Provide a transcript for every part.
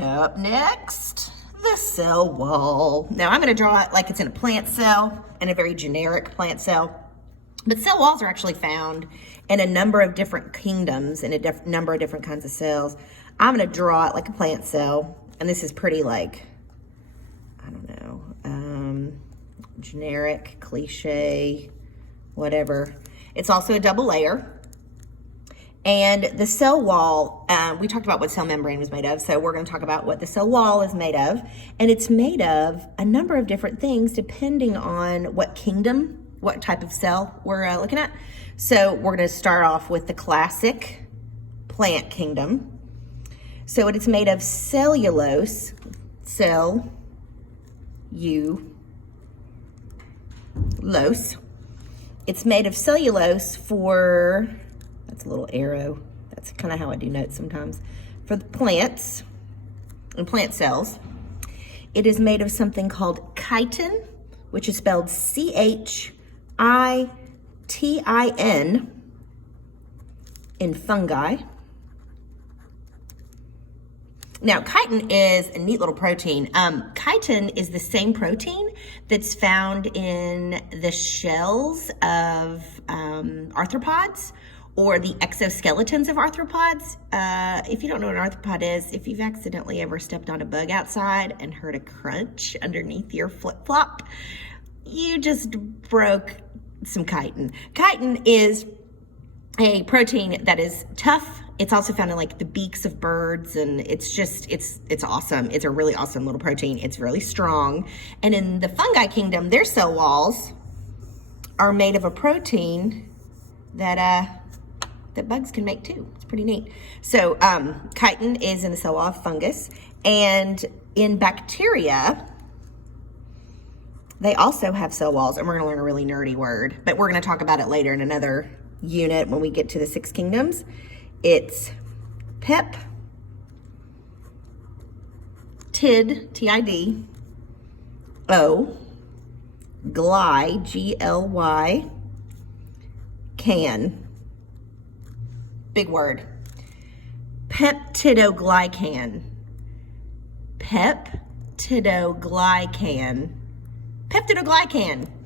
Up next, the cell wall. Now I'm gonna draw it like it's in a plant cell, in a very generic plant cell. But cell walls are actually found in a number of different kingdoms and a number of different kinds of cells. I'm gonna draw it like a plant cell, and this is pretty like, I don't know, generic, cliche, whatever. It's also a double layer. And the cell wall, we talked about what cell membrane was made of, so we're going to talk about what the cell wall is made of. And it's made of a number of different things depending on what kingdom, what type of cell we're looking at. So we're going to start off with the classic plant kingdom. So it is made of cellulose, It's made of cellulose for, that's a little arrow. That's kind of how I do notes sometimes. For the plants and plant cells, it is made of something called chitin, which is spelled CHITIN in fungi. Now, chitin is a neat little protein. Chitin is the same protein that's found in the shells of arthropods, or the exoskeletons of arthropods. If you don't know what an arthropod is, if you've accidentally ever stepped on a bug outside and heard a crunch underneath your flip-flop, you just broke some chitin. Chitin is a protein that is tough. It's also found in like the beaks of birds, and it's awesome. It's a really awesome little protein. It's really strong. And in the fungi kingdom, their cell walls are made of a protein that bugs can make too. It's pretty neat. So chitin is in the cell wall of fungus, and in bacteria, they also have cell walls, and we're gonna learn a really nerdy word, but we're gonna talk about it later in another unit when we get to the 6 kingdoms. It's peptid, T-I-D, O, gly, G-L-Y, can. Big word. Peptidoglycan. Peptidoglycan.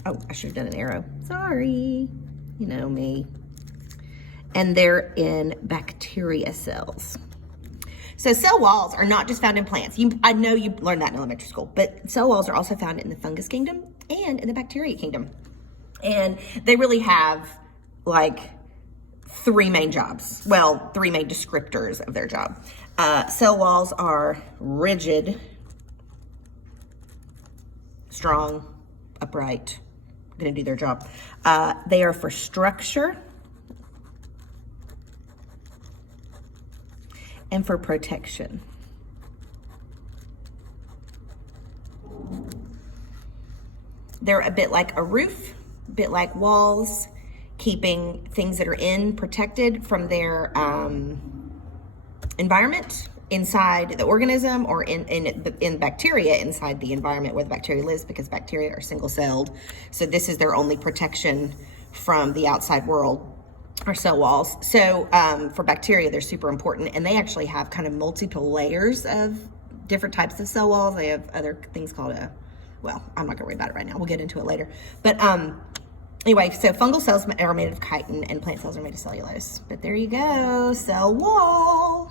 Oh, I should have done an arrow. Sorry. You know me. And they're in bacteria cells. So cell walls are not just found in plants. I know you learned that in elementary school, but cell walls are also found in the fungus kingdom and in the bacteria kingdom. And they really have like 3 main jobs. Well, 3 main descriptors of their job. Cell walls are rigid, strong, upright, gonna do their job. They are for structure and for protection. They're a bit like a roof, a bit like walls, keeping things that are in protected from their environment inside the organism, or in bacteria inside the environment where the bacteria lives, because bacteria are single-celled. So this is their only protection from the outside world, are cell walls. So for bacteria, they're super important, and they actually have kind of multiple layers of different types of cell walls. They have other things called well, I'm not gonna worry about it right now. We'll get into it later. But anyway, so fungal cells are made of chitin and plant cells are made of cellulose. But there you go, cell walls.